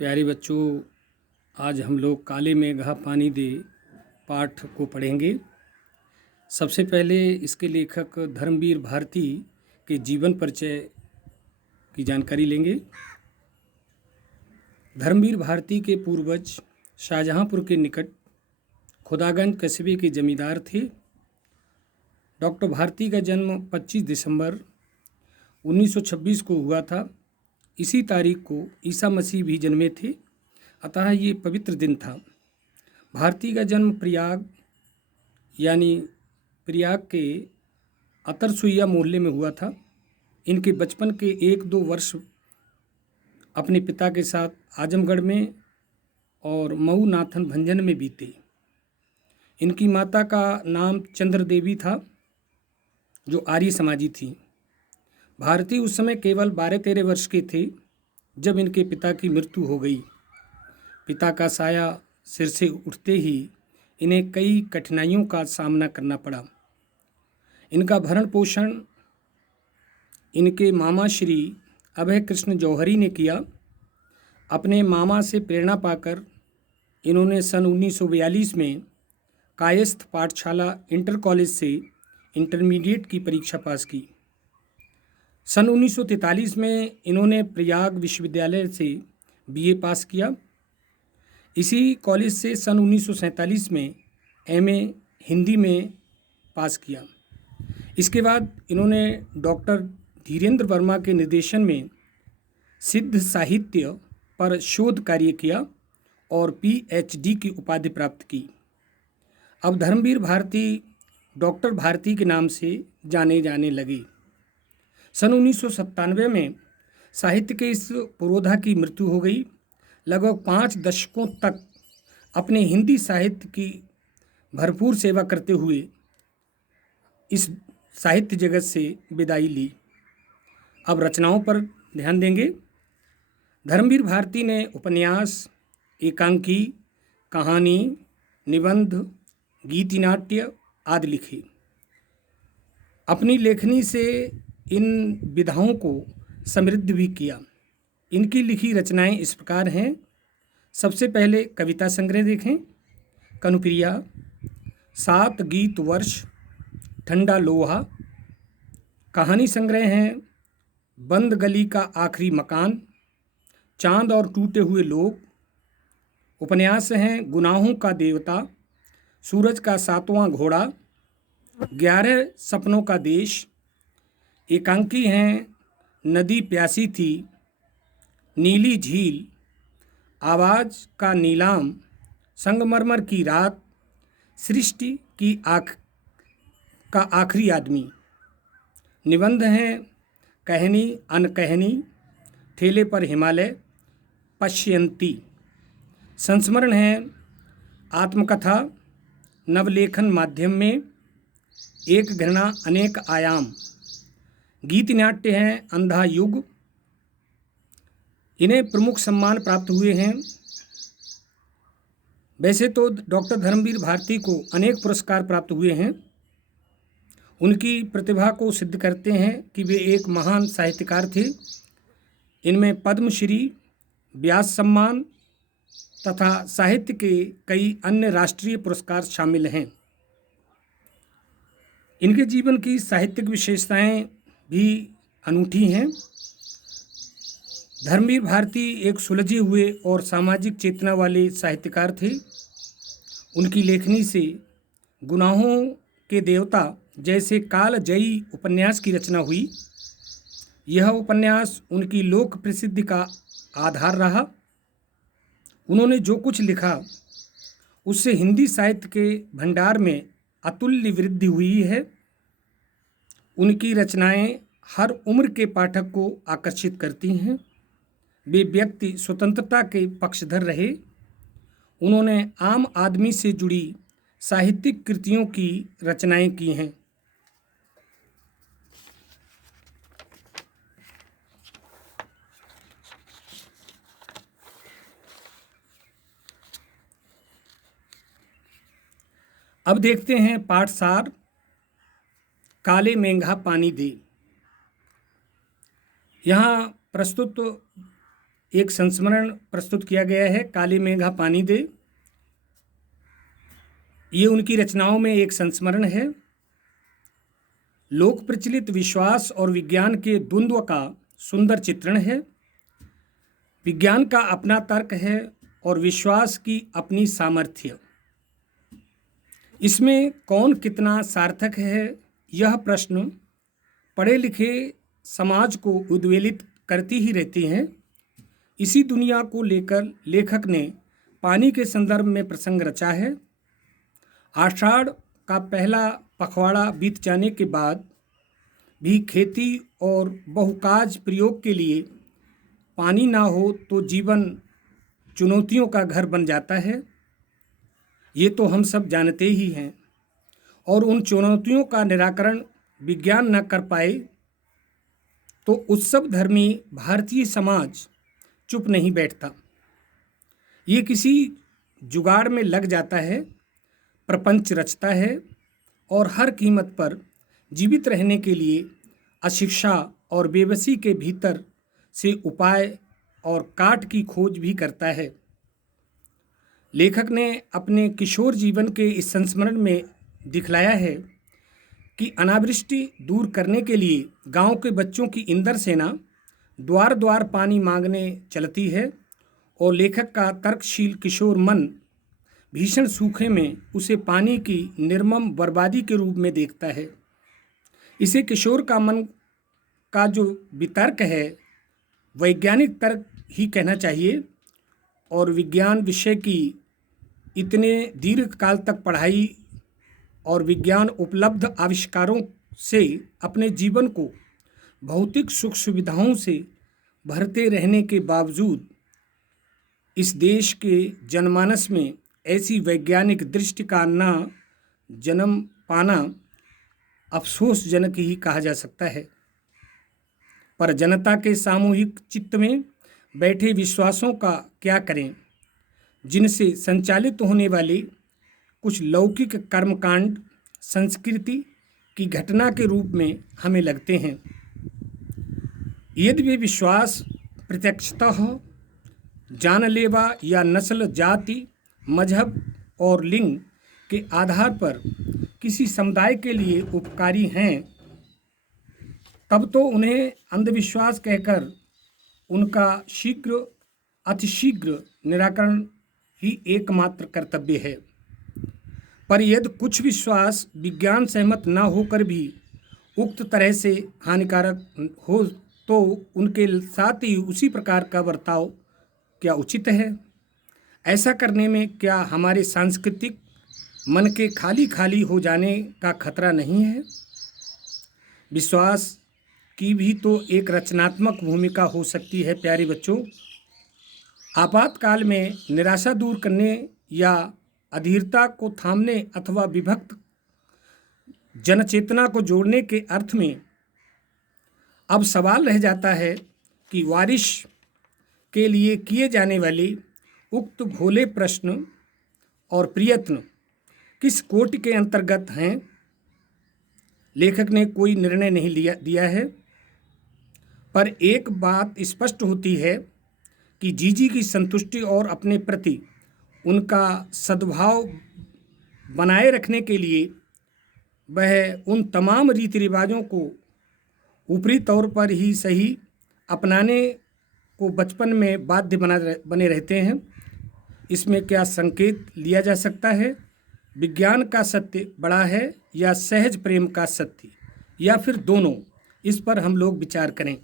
प्यारे बच्चों, आज हम लोग काले मेघा पानी दे पाठ को पढ़ेंगे। सबसे पहले इसके लेखक धर्मवीर भारती के जीवन परिचय की जानकारी लेंगे। धर्मवीर भारती के पूर्वज शाहजहांपुर के निकट खुदागंज कस्बे के जमींदार थे। डॉक्टर भारती का जन्म 25 दिसंबर 1926 को हुआ था। इसी तारीख को ईसा मसीह भी जन्मे थे, अतः ये पवित्र दिन था। भारती का जन्म प्रयाग के अतरसुइया मोहल्ले में हुआ था। इनके बचपन के 1-2 वर्ष अपने पिता के साथ आजमगढ़ में और मऊ नाथन भंजन में बीते। इनकी माता का नाम चंद्र देवी था, जो आर्य समाजी थी। भारती उस समय केवल 12-13 वर्ष के थे जब इनके पिता की मृत्यु हो गई। पिता का साया सिर से उठते ही इन्हें कई कठिनाइयों का सामना करना पड़ा। इनका भरण पोषण इनके मामा श्री अभय कृष्ण जौहरी ने किया। अपने मामा से प्रेरणा पाकर इन्होंने सन 1942 में कायस्थ पाठशाला इंटर कॉलेज से इंटरमीडिएट की परीक्षा पास की। सन 1943 में इन्होंने प्रयाग विश्वविद्यालय से बीए पास किया। इसी कॉलेज से सन 1947 में एमए हिंदी में पास किया। इसके बाद इन्होंने डॉक्टर धीरेन्द्र वर्मा के निर्देशन में सिद्ध साहित्य पर शोध कार्य किया और पीएचडी की उपाधि प्राप्त की। अब धर्मवीर भारती डॉक्टर भारती के नाम से जाने जाने लगे। सन 1997 में साहित्य के इस पुरोधा की मृत्यु हो गई। लगभग 5 दशकों तक अपने हिंदी साहित्य की भरपूर सेवा करते हुए इस साहित्य जगत से विदाई ली। अब रचनाओं पर ध्यान देंगे। धर्मवीर भारती ने उपन्यास, एकांकी, कहानी, निबंध, गीति नाट्य आदि लिखे। अपनी लेखनी से इन विधाओं को समृद्ध भी किया। इनकी लिखी रचनाएं इस प्रकार हैं। सबसे पहले कविता संग्रह देखें, कनुप्रिया, 7 गीत वर्ष, ठंडा लोहा। कहानी संग्रह हैं बंद गली का आखिरी मकान, चांद और टूटे हुए लोग। उपन्यास हैं गुनाहों का देवता, सूरज का 7वां घोड़ा, 11 सपनों का देश। एकांकी हैं नदी प्यासी थी, नीली झील, आवाज़ का नीलाम, संगमरमर की रात, सृष्टि की का आखिरी आदमी। निबंध हैं कहनी अनकहनी, ठेले पर हिमालय, पश्यंती। संस्मरण हैं आत्मकथा, नवलेखन माध्यम में, एक घृणा अनेक आयाम। गीति नाट्य हैं अंधा युग। इन्हें प्रमुख सम्मान प्राप्त हुए हैं। वैसे तो डॉक्टर धर्मवीर भारती को अनेक पुरस्कार प्राप्त हुए हैं। उनकी प्रतिभा को सिद्ध करते हैं कि वे एक महान साहित्यकार थे। इनमें पद्मश्री, व्यास सम्मान तथा साहित्य के कई अन्य राष्ट्रीय पुरस्कार शामिल हैं। इनके जीवन की साहित्यिक विशेषताएं भी अनूठी हैं। धर्मवीर भारती एक सुलझे हुए और सामाजिक चेतना वाले साहित्यकार थे। उनकी लेखनी से गुनाहों के देवता जैसे कालजयी उपन्यास की रचना हुई। यह उपन्यास उनकी लोक प्रसिद्धि का आधार रहा। उन्होंने जो कुछ लिखा उससे हिंदी साहित्य के भंडार में अतुल्य वृद्धि हुई है। उनकी रचनाएं हर उम्र के पाठक को आकर्षित करती हैं। वे व्यक्ति स्वतंत्रता के पक्षधर रहे। उन्होंने आम आदमी से जुड़ी साहित्यिक कृतियों की रचनाएं की हैं। अब देखते हैं पाठसार, काले मेघा पानी दे। यहाँ प्रस्तुत एक संस्मरण प्रस्तुत किया गया है, काली मेघा पानी दे। ये उनकी रचनाओं में एक संस्मरण है। लोक प्रचलित विश्वास और विज्ञान के द्वंद्व का सुंदर चित्रण है। विज्ञान का अपना तर्क है और विश्वास की अपनी सामर्थ्य। इसमें कौन कितना सार्थक है, यह प्रश्न पढ़े लिखे समाज को उद्वेलित करती ही रहती हैं। इसी दुनिया को लेकर लेखक ने पानी के संदर्भ में प्रसंग रचा है। आषाढ़ का पहला पखवाड़ा बीत जाने के बाद भी खेती और बहुकाज प्रयोग के लिए पानी ना हो तो जीवन चुनौतियों का घर बन जाता है। ये तो हम सब जानते ही हैं। और उन चुनौतियों का निराकरण विज्ञान न कर पाए तो उत्सव धर्मी भारतीय समाज चुप नहीं बैठता। ये किसी जुगाड़ में लग जाता है, प्रपंच रचता है और हर कीमत पर जीवित रहने के लिए अशिक्षा और बेबसी के भीतर से उपाय और काट की खोज भी करता है। लेखक ने अपने किशोर जीवन के इस संस्मरण में दिखलाया है कि अनावृष्टि दूर करने के लिए गांव के बच्चों की इंदर सेना द्वार द्वार पानी मांगने चलती है और लेखक का तर्कशील किशोर मन भीषण सूखे में उसे पानी की निर्मम बर्बादी के रूप में देखता है। इसे किशोर का मन का जो वितर्क है, वैज्ञानिक तर्क ही कहना चाहिए। और विज्ञान विषय की इतने दीर्घ काल तक पढ़ाई और विज्ञान उपलब्ध आविष्कारों से अपने जीवन को भौतिक सुख सुविधाओं से भरते रहने के बावजूद इस देश के जनमानस में ऐसी वैज्ञानिक दृष्टि का न जन्म पाना अफसोसजनक ही कहा जा सकता है। पर जनता के सामूहिक चित्त में बैठे विश्वासों का क्या करें, जिनसे संचालित होने वाले कुछ लौकिक कर्मकांड संस्कृति की घटना के रूप में हमें लगते हैं। यदि वे विश्वास प्रत्यक्षतः जानलेवा या नस्ल, जाति, मजहब और लिंग के आधार पर किसी समुदाय के लिए उपकारी हैं, तब तो उन्हें अंधविश्वास कहकर उनका शीघ्र अतिशीघ्र निराकरण ही एकमात्र कर्तव्य है। पर यदि कुछ विश्वास विज्ञान सहमत न होकर भी उक्त तरह से हानिकारक हो तो उनके साथ ही उसी प्रकार का बर्ताव क्या उचित है? ऐसा करने में क्या हमारे सांस्कृतिक मन के खाली खाली हो जाने का खतरा नहीं है? विश्वास की भी तो एक रचनात्मक भूमिका हो सकती है प्यारे बच्चों। आपातकाल में निराशा दूर करने या अधीरता को थामने अथवा विभक्त जनचेतना को जोड़ने के अर्थ में अब सवाल रह जाता है कि वारिश के लिए किए जाने वाले उक्त भोले प्रश्न और प्रयत्न किस कोटि के अंतर्गत हैं। लेखक ने कोई निर्णय नहीं दिया है, पर एक बात स्पष्ट होती है कि जीजी की संतुष्टि और अपने प्रति उनका सद्भाव बनाए रखने के लिए वह उन तमाम रीति रिवाजों को ऊपरी तौर पर ही सही अपनाने को बचपन में बाध्य बने रहते हैं। इसमें क्या संकेत लिया जा सकता है? विज्ञान का सत्य बड़ा है या सहज प्रेम का सत्य, या फिर दोनों? इस पर हम लोग विचार करें।